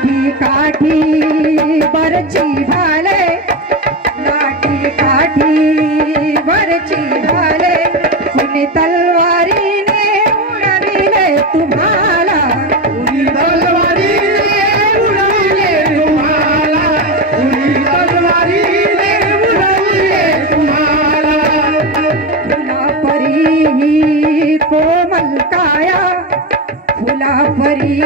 लाठी काठी बरची भाले, लाठी काठी बरची भाले, कुणी तलवारीने उडविले तुम्हाला, कुणी तलवारीने उडविले तुम्हाला, कुणी तलवारीने उडविले तुम्हाला. फुलापरी कोमल काया, फुलापरी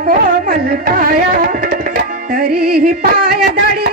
कोमल काया, तरीही पाय दडी